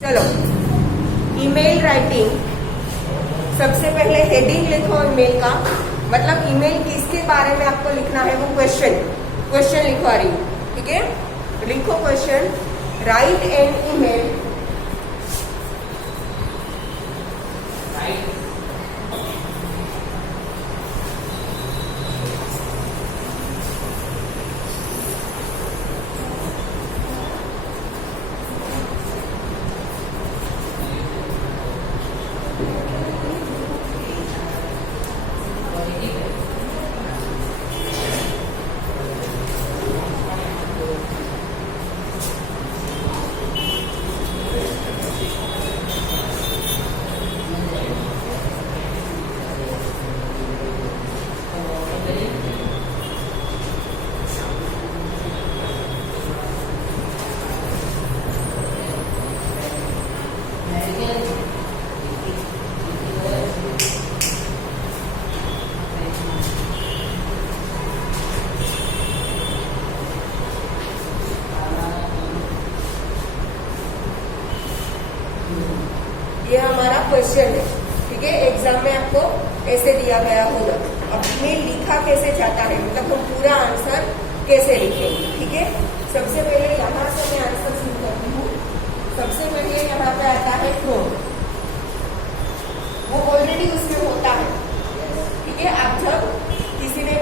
चलो, email writing. सबसे पहले हेडिंग लिखो ईमेल का, मतलब ईमेल किसके बारे में आपको लिखना है वो क्वेश्चन लिखवा रही हूँ, ठीक है। लिखो क्वेश्चन, राइट एन ईमेल ये हमारा क्वेश्चन है, ठीक है। एग्जाम में आपको ऐसे दिया गया होगा। अब में लिखा कैसे जाता है, मतलब हम पूरा आंसर कैसे लिखेंगे, ठीक है। सबसे पहले यहाँ से मैं आंसर शुरू करती हूँ। सबसे पहले यहाँ पे आता है फ्रॉम, वो ऑलरेडी उसमें होता है, ठीक है। आप जब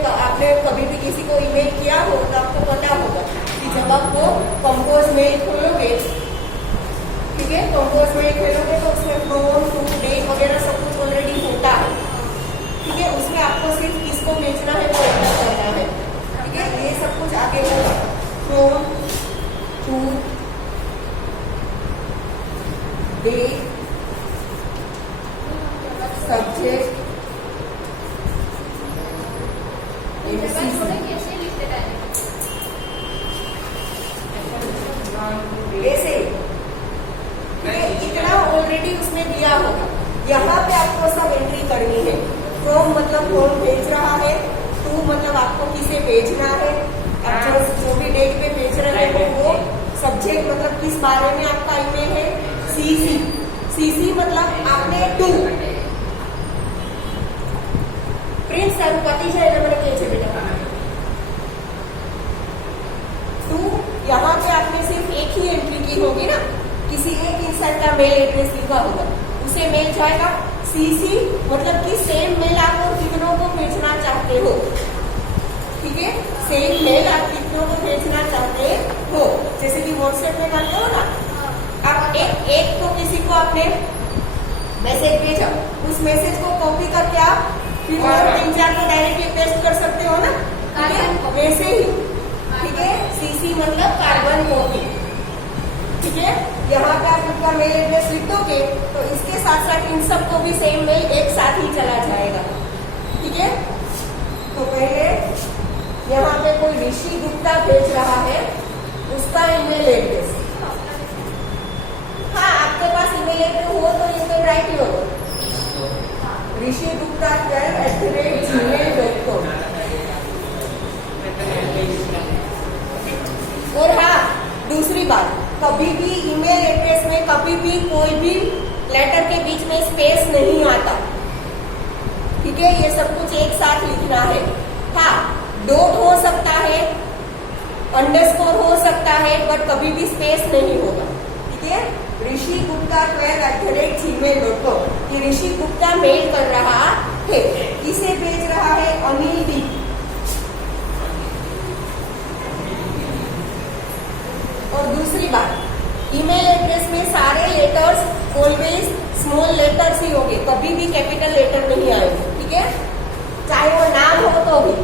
आपने कभी भी किसी को ईमेल किया हो तो आपको पता होगा कि जब आप वो कंपोज मेल खोलोगे, ठीक है, कंपोज मेल खोलोगे तो उसमें फ्रॉम टू डेट वगैरह सब कुछ ऑलरेडी होता है, ठीक है। उसमें आपको सिर्फ किसको भेजना है वो एंटर करना है, ठीक है। ये सब कुछ आगे होगा, फ्रॉम टू डेट सब्जेक्ट ऐसे इतना ऑलरेडी उसमें दिया होगा। यहाँ पे आपको सब एंट्री करनी है। फ्रॉम मतलब कौन भेज रहा है, टू मतलब आपको किसे भेजना है, आप जो भी डेट पे भेज रहे हैं वो सब्जेक्ट मतलब किस बारे में आपका ईमेल है, सीसी मतलब आपने टू प्रिंस पति जाए मैंने कैसे बेटा टू। यहाँ पे आपने सिर्फ एक ही एंट्री की होगी ना, किसी एक इंसान का मेल एड्रेस लिखा होगा, उसे मेल जाएगा। सीसी मतलब कि सेम मेल आप कितनों को भेजना चाहते हो, ठीक है। सेम मेल आप कितनों को भेजना चाहते हो, जैसे कि व्हाट्सएप में करते हो ना, आप एक तो किसी को आपने मैसेज भेजा, उस मैसेज को कॉपी करके आप फिर और 3-4 को डायरेक्टली पेस्ट कर सकते हो ना, ठीक है। वैसे ही, ठीक है, सीसी मतलब कार्बन कॉपी, ठीक है। यहाँ पे आप उनका मेल एड्रेस लिख दोगे तो इसके साथ साथ इन सबको भी सेम मेल एक साथ ही चला जाएगा, ठीक है। तो पहले यहाँ पे कोई ऋषि गुप्ता भेज रहा है, उसका ईमेल एड्रेस, हाँ आपके पास ईमेल एड्रेस हो तो you can write your Rishi Gupta @gmail.com। और हाँ, दूसरी बात, कभी भी ईमेल एड्रेस में कभी भी कोई भी लेटर के बीच में स्पेस नहीं आता, ठीक है। ये सब कुछ एक साथ लिखना है। हाँ, डॉट हो सकता है, अंडरस्कोर हो सकता है, बट कभी भी स्पेस नहीं होगा, ठीक है। ऋषि गुप्ता @gmail.com। ये ऋषि गुप्ता मेल कर रहा है, इसे भेज रहा है अनिल डी। और दूसरी बात, ईमेल एड्रेस में सारे लेटर्स ऑलवेज स्मॉल लेटर्स ही होंगे, कभी भी कैपिटल लेटर नहीं आएंगे, ठीक है, चाहे वो नाम हो तो भी।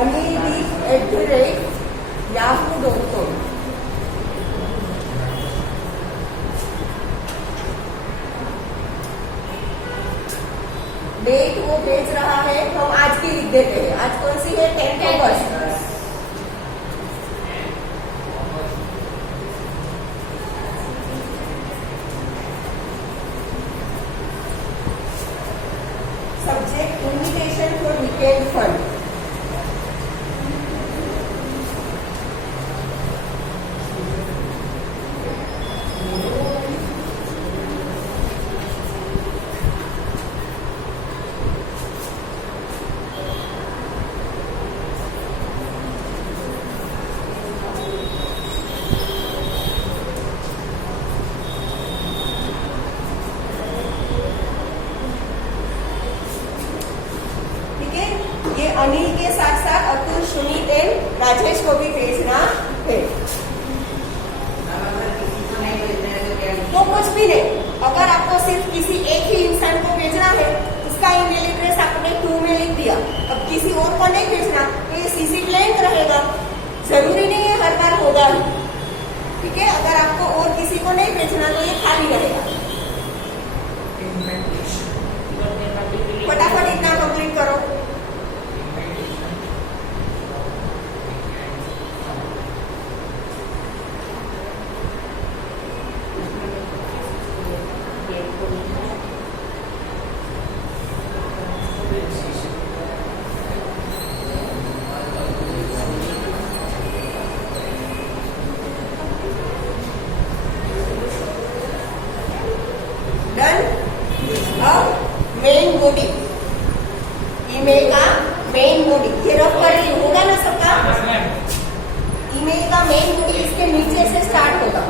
Anil D @yahoo.com। डेट वो भेज रहा है, हम आज की लिख देते हैं। आज कौन सी है, 10 अगस्त। Subject invitation for weekend fun. Rajesh को भी भेजना है। तो कुछ भी नहीं, अगर आपको सिर्फ किसी एक ही इंसान को भेजना है, उसका ईमेल एड्रेस आपने टू में लिख दिया, अब किसी और को नहीं भेजना तो ये सीसी ब्लैंक रहेगा, जरूरी नहीं है हर बार होगा ही, ठीक है। अगर आपको और किसी को नहीं भेजना तो ये खाली रहेगा। फटाफट इतना कंप्लीट करो। मेन बॉडी, ईमेल का मेन बॉडी, ये रफ कर रही होगा ना सबका। ईमेल का मेन बॉडी इसके नीचे से स्टार्ट होगा।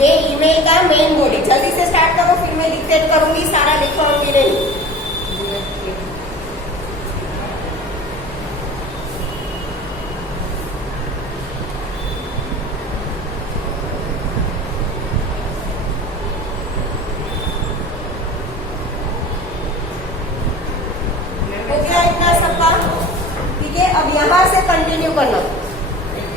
ये ईमेल का मेन बॉडी, जल्दी से स्टार्ट करो, फिर मैं डिक्टेट करूंगी, सारा लिखवाऊंगी नहीं। हो गया इतना सबका, ठीक है। अब यहाँ से कंटिन्यू करना,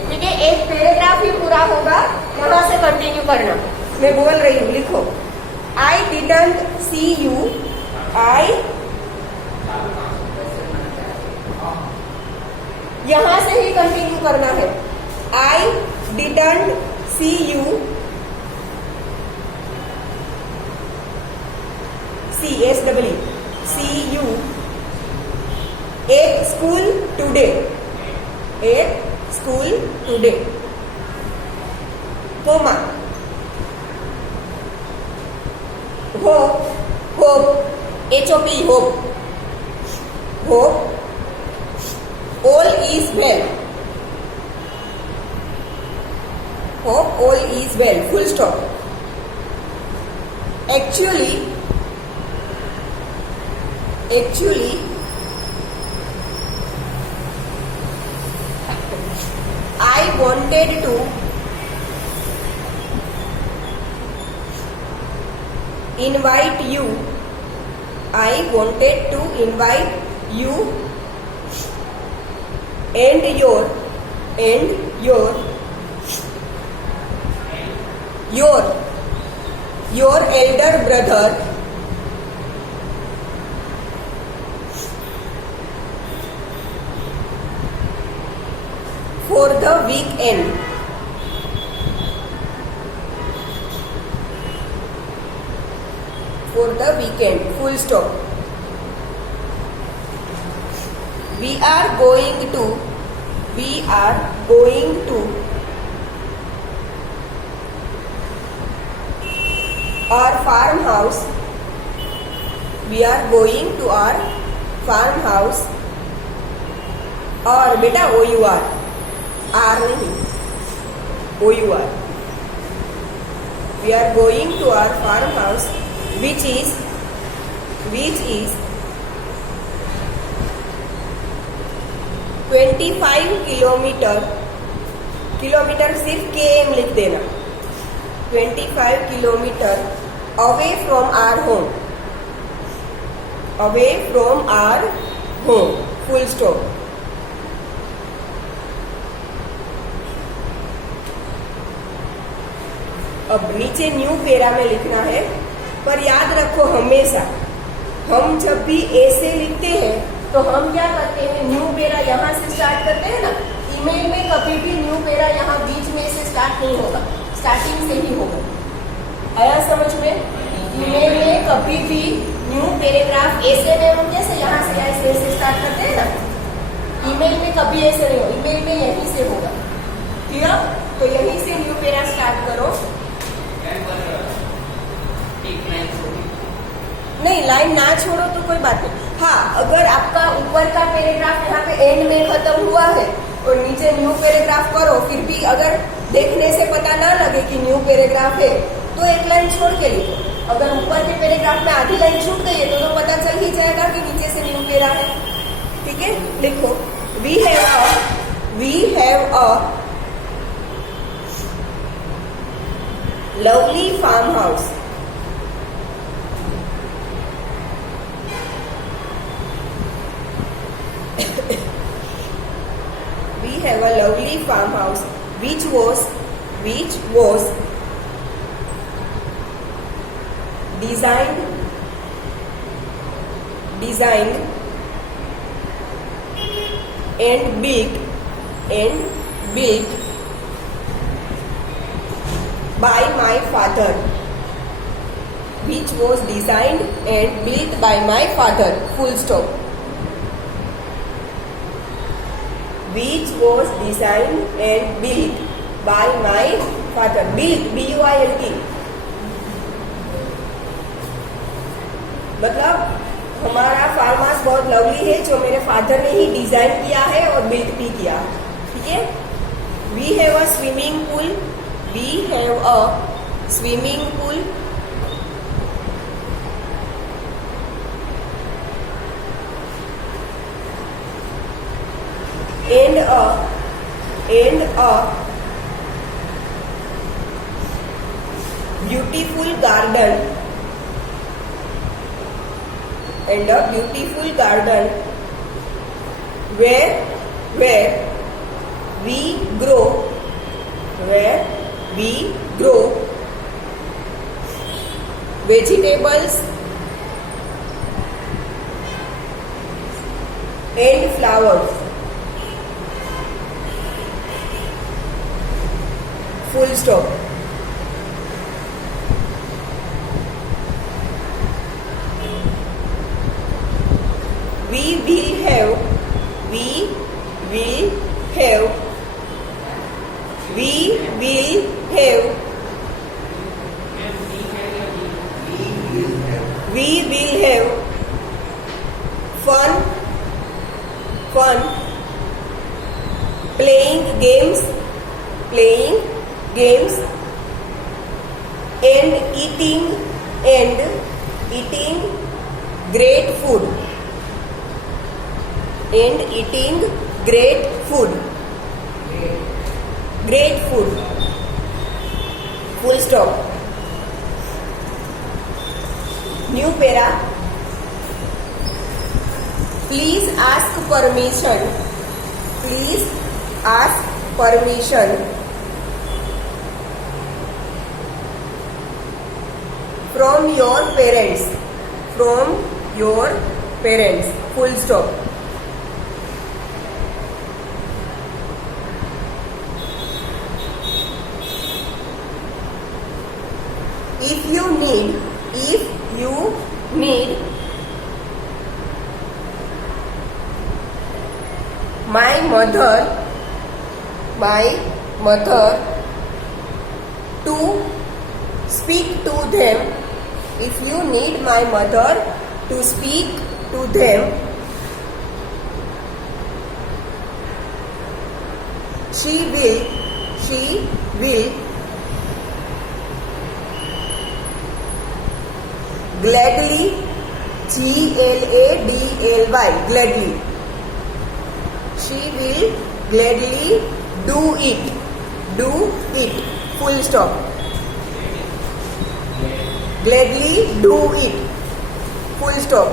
ठीक है। एक पैराग्राफ ही पूरा होगा, यहाँ से कंटिन्यू करना। मैं बोल रही हूँ, लिखो। I didn't see you, यहाँ से ही कंटिन्यू करना है। I didn't see you, see you at school today, comma, hope, hope, all is well, hope all is well, full stop. Actually, I wanted to invite you and your elder brother for the weekend. Full stop. We are going to our farmhouse. और बेटा OUR, R नहीं, OUR. We are going to our farmhouse, which is 25 kilometre सिर्फ KM लिख देना, 25 kilometre away from our home, full stop. अब नीचे new पेरा में लिखना है, पर याद रखो हमेशा हम जब भी ऐसे लिखते हैं तो हम क्या करते हैं, न्यू पेरा यहाँ से स्टार्ट करते हैं ना। ईमेल में कभी भी न्यू पेरा यहाँ बीच में से स्टार्ट नहीं होगा, स्टार्टिंग से ही होगा। आया समझ में? ईमेल में कभी भी न्यू पैराग्राफ ऐसे में हम जैसे यहाँ से ऐसे स्टार्ट करते हैं ना, ईमेल में कभी ऐसे नहीं हो, ईमेल में यहीं से होगा। ठीक है, तो यहीं से न्यू पेरा स्टार्ट करो। नहीं, लाइन ना छोड़ो तो कोई बात नहीं। हाँ, अगर आपका ऊपर का पैराग्राफ यहाँ पे एंड में खत्म हुआ है और नीचे न्यू पैराग्राफ करो, फिर भी अगर देखने से पता ना लगे कि न्यू पैराग्राफ है तो एक लाइन छोड़ के लिखो। अगर ऊपर के पैराग्राफ में आधी लाइन छूट गई है तो पता चल ही जाएगा कि नीचे से न्यू पेरा है। ठीक है, लिखो we have a lovely farm house. We have a lovely farmhouse which was designed and built by my father. Which was designed and built by my father. Full stop. Which was designed and built by my father. Built, B-U-I-L-T. मतलब हमारा farm house बहुत lovely है जो मेरे father ने ही design किया है और बिल्ट भी किया। ठीक है, we have a swimming pool. We have a swimming pool and a beautiful garden where we grow vegetables and flowers. Full stop. We will have fun playing games and eating great food. Full stop. New para. Please ask permission from your parents. Full stop. If you need my mother to speak to them. If you need my mother to speak to them, she will gladly, G-L-A-D-L-Y, gladly. She will gladly do it. Full stop. Gladly do it. Full stop.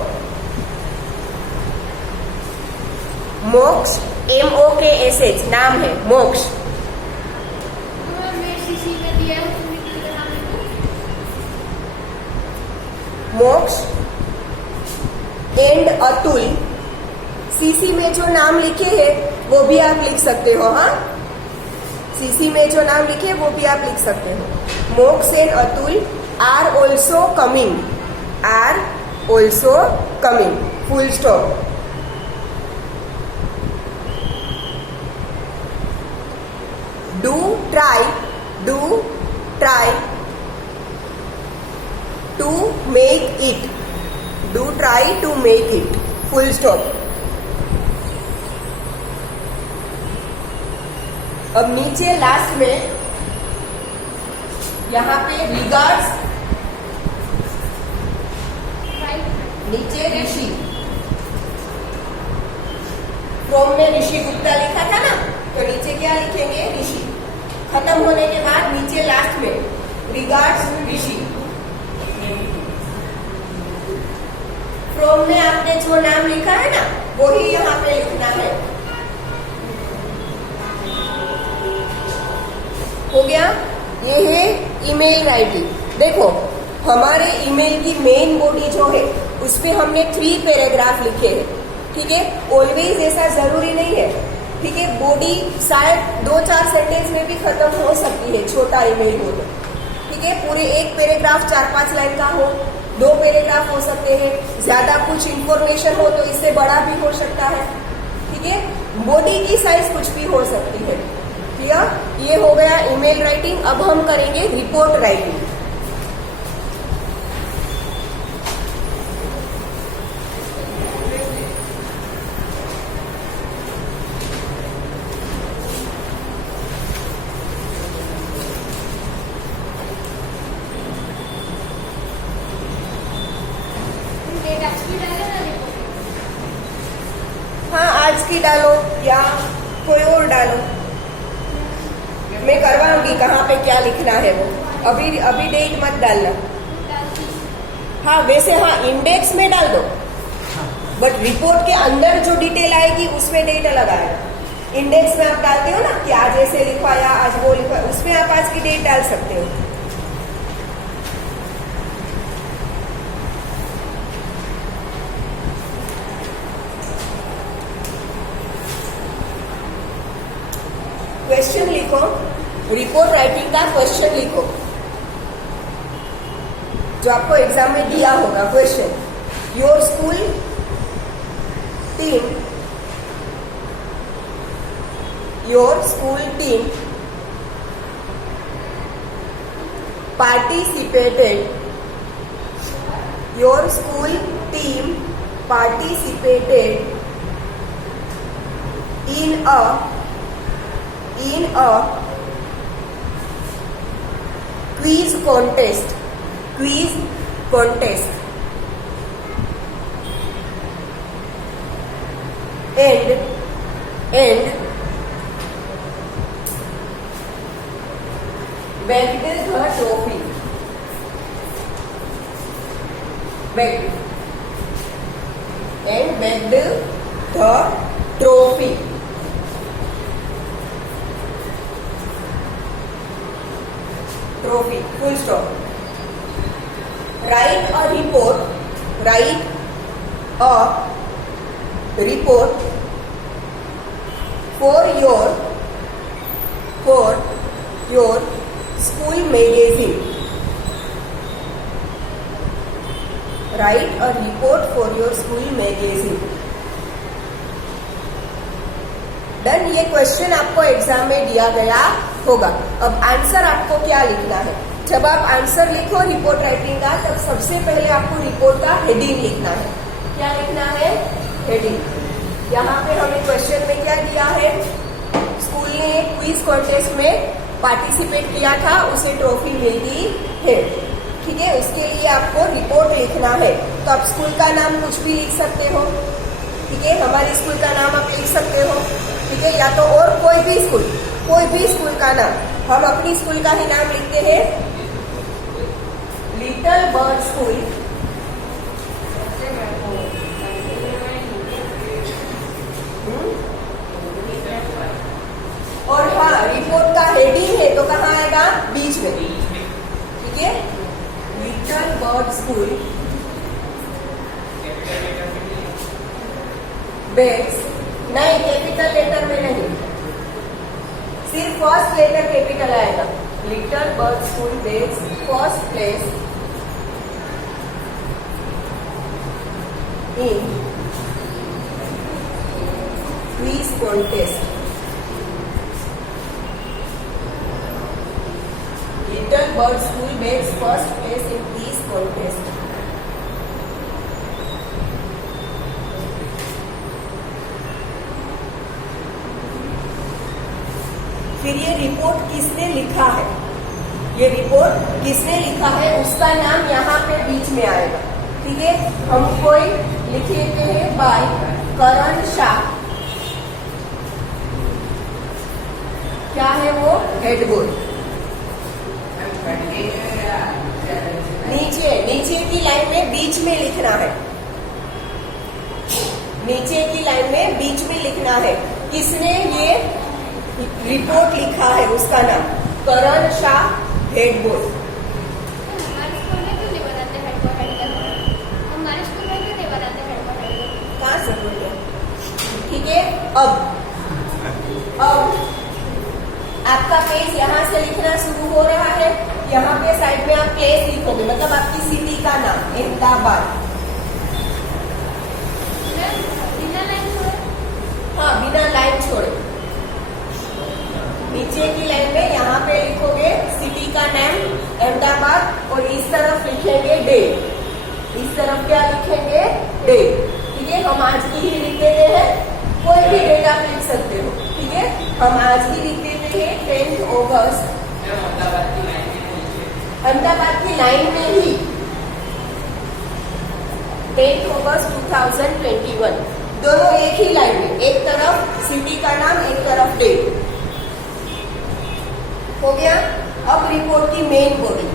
मोक्ष, MOKSH नाम है, मोक्ष। मोक्ष and Atul, CC में जो नाम लिखे हैं वो भी आप लिख सकते हो। हाँ, सीसी में जो नाम लिखे वो भी आप लिख सकते हो। Moksh and Atul are also coming. Full stop. try, do, try, to make it, do, try, to make it, full stop. अब नीचे लास्ट में यहाँ पे रिगार्ड्स, नीचे ऋषि, फ्रॉम में ऋषि गुप्ता लिखा था ना, तो नीचे क्या लिखेंगे, ऋषि। खत्म होने के बाद नीचे लास्ट में रिगार्ड्स ऋषि। फ्रॉम में आपने जो नाम लिखा है ना, वो ही यहाँ पे लिखना है। हो गया। ये है ईमेल राइटिंग। देखो, हमारे ईमेल की मेन बॉडी जो है उसपे हमने 3 पैराग्राफ लिखे हैं, ठीक है। ऑलवेज ऐसा जरूरी नहीं है, ठीक है। बॉडी शायद 2-4 सेंटेंस में भी खत्म हो सकती है, छोटा ईमेल हो तो, ठीक है। पूरे एक पैराग्राफ 4-5 लाइन का हो, 2 पैराग्राफ हो सकते हैं। ज्यादा कुछ इंफॉर्मेशन हो तो इससे बड़ा भी हो सकता है, ठीक है। बॉडी की साइज कुछ भी हो सकती है, ठीक है। ये हो गया ईमेल राइटिंग। अब हम करेंगे रिपोर्ट राइटिंग। हाँ, आज की डालो या कोई और डालो, मैं करवाऊंगी कहाँ पे क्या लिखना है वो। अभी डेट मत डालना। हाँ, वैसे हाँ, इंडेक्स में डाल दो, बट रिपोर्ट के अंदर जो डिटेल आएगी उसमें डेट अलग आएगा। इंडेक्स में आप डालते हो ना कि आज ऐसे लिखवाया, आज वो लिखवाया, उसमें आप आज की डेट डाल सकते हो। क्वेश्चन लिखो, रिपोर्ट राइटिंग का क्वेश्चन लिखो जो आपको एग्जाम में दिया होगा। Question, your school team, your school team participated, your school team participated in a quiz contest, and bagged the trophy, bagged the trophy. Trophy, full stop. Write a report for your school magazine. Write a report for your school magazine. Done. ये question आपको exam में दिया गया होगा। अब answer आपको क्या लिखना है। जब आप आंसर लिखो रिपोर्ट राइटिंग का, तब सबसे पहले आपको रिपोर्ट का हेडिंग लिखना है। क्या लिखना है? हेडिंग। यहाँ पे हमें क्वेश्चन में क्या दिया है, स्कूल ने एक क्विज कॉन्टेस्ट में पार्टिसिपेट किया था, उसे ट्रॉफी मिली है, ठीक है। उसके लिए आपको रिपोर्ट लिखना है। तो आप स्कूल का नाम कुछ भी लिख सकते हो, ठीक है। हमारे स्कूल का नाम आप लिख सकते हो, ठीक है, या तो और कोई भी स्कूल का नाम। हम अपनी स्कूल का ही नाम लिखते हैं, लिटिल बर्ड स्कूल। और हाँ, रिपोर्ट का हेडिंग है तो कहाँ आएगा? बीच में, ठीक है। लिटिल बर्ड स्कूल बेट्स, नहीं कैपिटल लेटर में नहीं, सिर्फ फर्स्ट लेटर कैपिटल आएगा। Little bird school bets first place in quiz contest bird school bets first place in this contest. फिर ये रिपोर्ट किसने लिखा है, ये रिपोर्ट किसने लिखा है उसका नाम यहाँ पे बीच में आएगा। ठीक है, हम कोई लिख लेते हैं बाय करण शाह। क्या है वो? Head board. नीचे की लाइन में बीच में लिखना है, नीचे की लाइन में बीच में लिखना है किसने ये रिपोर्ट लिखा है, उसका नाम करण शाह हेड बोर्ड। हमारे स्कूल में क्यों नहीं बनाते हेड बोर्ड? हमारे स्कूल में क्यों नहीं बनाते हेड बोर्ड? कहाँ से बोलिए? ठीक है, अब आपका पेज यहाँ से लिखना शुरू हो रहा है। यहाँ पे साइड में आप प्लेस लिखोगे, मतलब आपकी सिटी का नाम अहमदाबाद। बिना लाइन छोड़े? हाँ, बिना लाइन छोड़े। नीचे की लाइन में यहाँ पे लिखोगे सिटी का नाम अहमदाबाद और इस तरफ लिखेंगे डे। इस तरफ क्या लिखेंगे? डे। ठीक है, हम आज की ही लिख देते हैं, कोई भी डेट आप लिख सकते हो। ठीक है, हम आज की लिख देते हैं 10 अगस्त। अहमदाबाद की लाइन में ही 10 अगस्त 2021, दोनों एक ही लाइन में, एक तरफ सिटी का नाम, एक तरफ डेट। हो गया। अब रिपोर्ट की मेन बॉडी,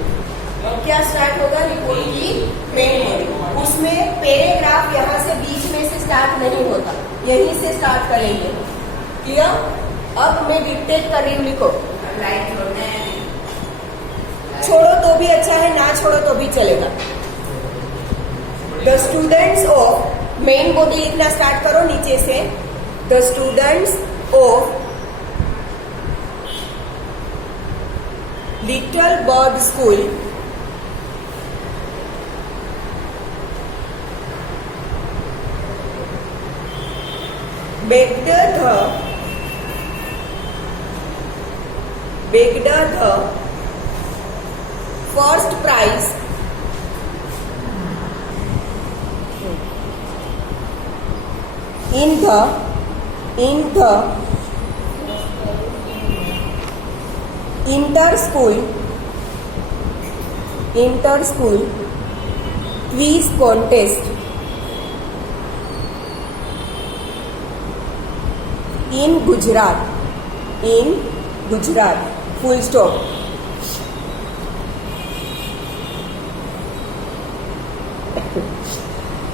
क्या स्टार्ट होगा? रिपोर्ट की मेन बॉडी। उसमें पैराग्राफ यहाँ से बीच में से स्टार्ट नहीं होता, यहीं से स्टार्ट करेंगे। क्लियर? अब मैं डिक्टेट कर रही हूँ, लिखो। लाइन छोड़ो तो भी अच्छा है, ना छोड़ो तो भी चलेगा। The students of, main body लिखना स्टार्ट करो नीचे से। The students of little bird school begged the first prize in the inter-school quiz contest in Gujarat, full stop.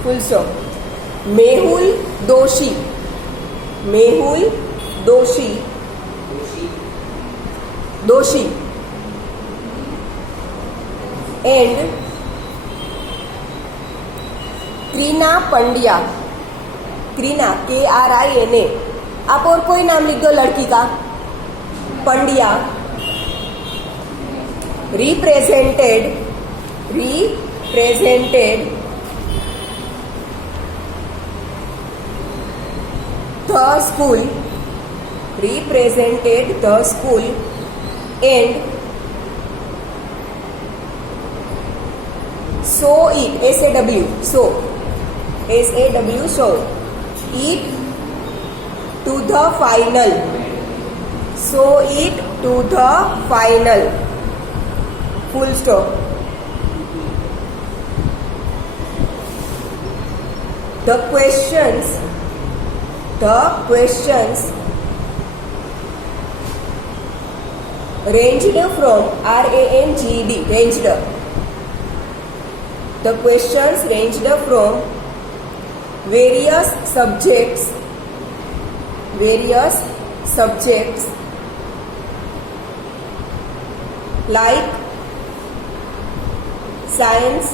Full stop. Mehul Doshi and Krina Pandya, Krina KRINA, आप और कोई नाम लिख दो लड़की का, Pandya, represented the school and so it show it to the final, full stop. The questions ranged from ranged. The questions ranged from various subjects like science,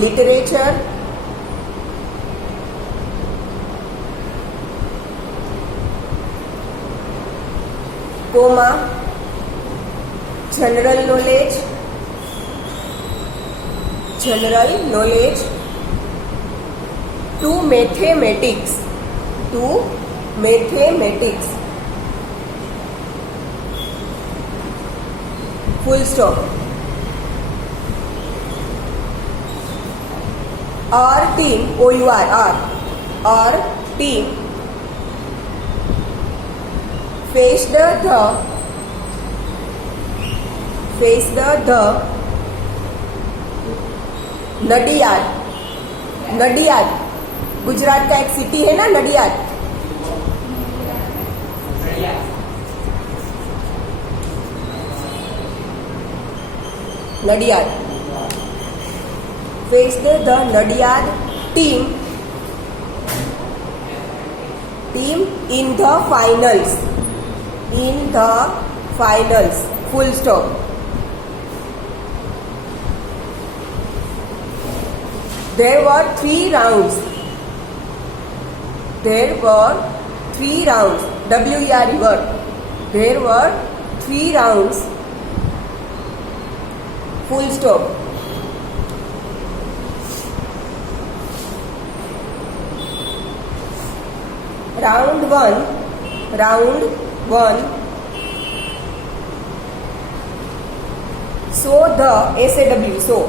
literature, general knowledge, to mathematics mathematics, full stop. Our team, our team faced the Nadiad Gujarat का एक city है ना, Nadiad. faced the Nadiyad team in the finals, full stop. There were 3 rounds. WER word. There were 3 rounds, full stop. Round 1, so the SAW, so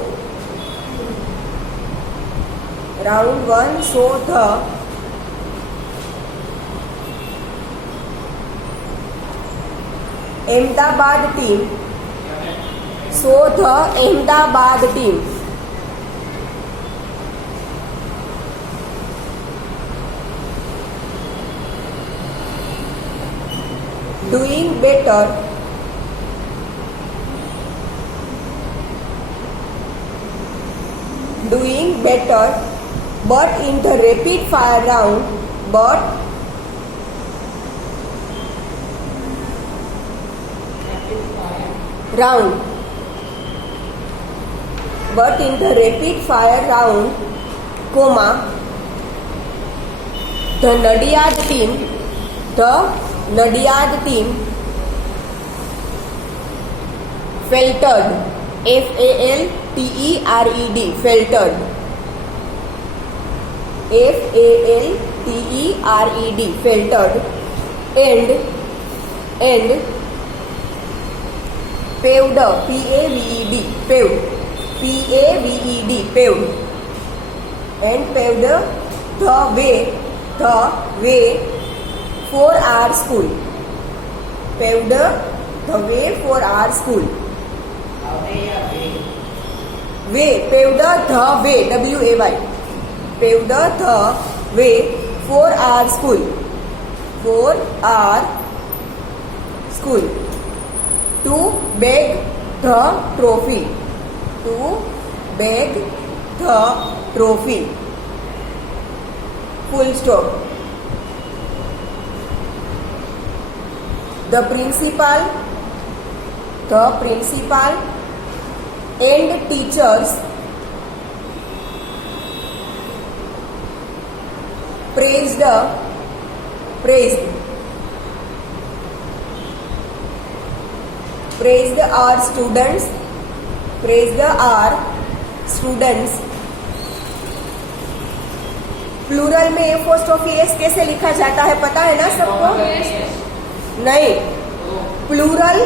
round 1, so the Ahmedabad team, doing better, but in the rapid fire round, but in the rapid fire round, the Nadiyad team faltered, FALTERED, faltered, and paved, paved, and paved the way for our school. Paved the way for our school. Paved the way, WAY. Paved the way for our school. To beg the trophy. Full stop. The principal and teachers praised our students, plural में apostrophe s कैसे लिखा जाता है पता है ना सबको? नहीं, प्लूरल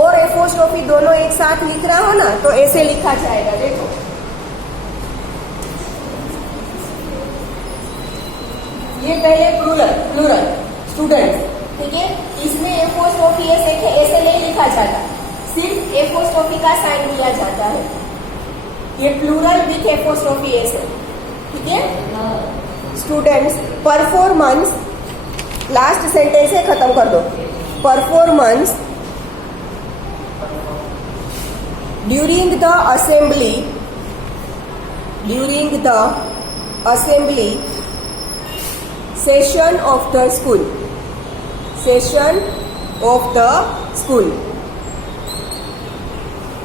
और एपोस्ट्रोफी दोनों एक साथ लिख रहा हो ना, तो ऐसे लिखा जाएगा. देखो, ये पहले प्लूरल स्टूडेंट्स, ठीक है. इसमें एपोस्ट्रोफी एस ऐसे नहीं लिखा जाता, सिर्फ एपोस्ट्रोफी का साइन दिया जाता है. ये प्लूरल विथ एपोस्ट्रोफी एस है, ठीक है. स्टूडेंट्स परफॉर्मेंस, लास्ट सेंटेंस है, खत्म कर दो. Performance during the assembly session of the school.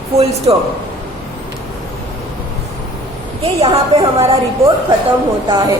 Full stop. ठीक है, यहाँ पे हमारा रिपोर्ट खत्म होता है.